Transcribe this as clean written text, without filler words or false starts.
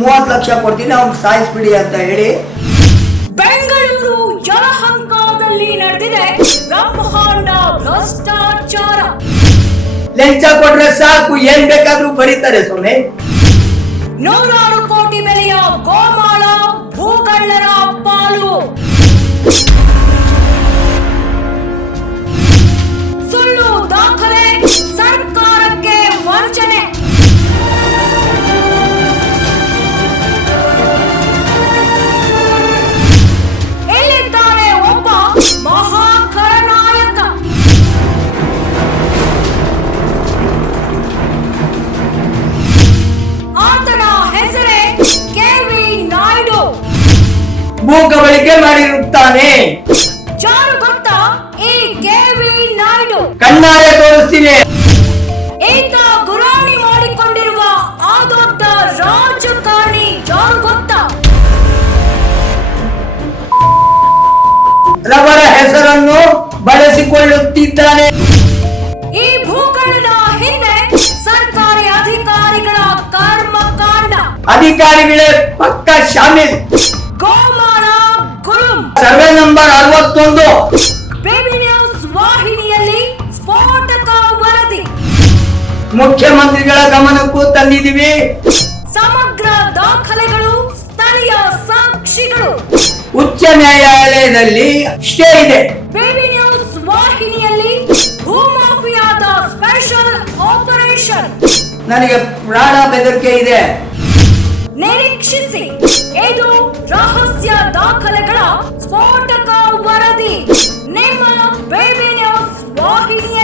30 ಲಕ್ಷ ಕೊಡ್ತೀನಿ ಅವ್ನು ಸಾಯಿಸ್ಬಿಡಿ ಅಂತ ಹೇಳಿ. ಬೆಂಗಳೂರು ಯಲಹಂಕದಲ್ಲಿ ನಡೆದಿದೆ ಬ್ರಹ್ಮಾಂಡ ಭ್ರಷ್ಟಾಚಾರ. ಲಂಚ ಕೊಟ್ರೆ ಸಾಕು, ಏನ್ ಬೇಕಾದ್ರೂ ಬರೀತಾರೆ ಸ್ವಾಮಿ. 100 ಕೋಟಿ ಬೆಲೆಯ ಗೋಮಾಳ ಭೂಗಳ್ಳರ ಪಾಲು. ಸುಳ್ಳು ದಾಖಲೆ, ಸರ್ಕಾರಕ್ಕೆ ವಂಚನೆ. ಇಲ್ಲಿದ್ದಾನೆ ಒಬ್ಬ ಮಹಾಖಳನಾಯಕ. ಆತನ ಹೆಸರೇ ಕೆವಿ ನಾಯ್ಡು. ಭೂಕಬಳಿಕೆ ಮಾಡಿರುತ್ತಾನೆ. ಯಾರು ಗೊತ್ತಾ ಈ ಕೆವಿ ನಾಯ್ಡು? ಕಣ್ಣಾರೆ ತೋರಿಸ್ತೀನಿ. ಈತ ಗುರಾಣಿ ಮಾಡಿಕೊಂಡಿರುವ ಆ ದೊಡ್ಡ ರಾಜಕಾರಣಿ ಯಾರು ಗೊತ್ತಾ? ರವರ ಹೆಸರನ್ನು ಬಳಸಿಕೊಳ್ಳುತ್ತಿದ್ದಾನೆ. ಈ ಭೂಗಳ್ಳನ ಹಿಂದೆ ಸರ್ಕಾರಿ ಅಧಿಕಾರಿಗಳ ಕರ್ಮಕಾಂಡ. ಅಧಿಕಾರಿಗಳೇ ಪಕ್ಕ ಶಾಮಿಲ್. ಗೋಮಾಳ ಗುರುಂ. Survey number 61. ಬೇಬಿ ನ್ಯೂಸ್ ವಾಹಿನಿಯಲ್ಲಿ ಸ್ಫೋಟಕ ವರದಿ. ಮುಖ್ಯಮಂತ್ರಿಗಳ ಗಮನಕ್ಕೂ ತಂದಿದ್ದೀವಿ. ಸಮಗ್ರ ದಾಖಲೆಗಳು, ಸ್ಥಳೀಯ ಸಾಕ್ಷಿಗಳು. ಉಚ್ಚ ನ್ಯಾಯಾಲಯದಲ್ಲಿ ಸ್ಟೇ ಇದೆ. ಬೇಬಿ ನ್ಯೂಸ್ ವಾಹಿನಿಯಲ್ಲಿ ಭೂಮಾಫಿಯಾದ ಸ್ಪೆಷಲ್ ಆಪರೇಷನ್. ನನಗೆ ಪ್ರಾಣ ಬೆದರಿಕೆ ಇದೆ. ನಿರೀಕ್ಷಿಸಿ, ಇದು ರಹಸ್ಯ ದಾಖಲೆಗಳ ಸ್ಫೋಟಕ ವರದಿ ನಿಮ್ಮ ಬೇಬಿ ನ್ಯೂಸ್ ವಾಹಿನಿಯ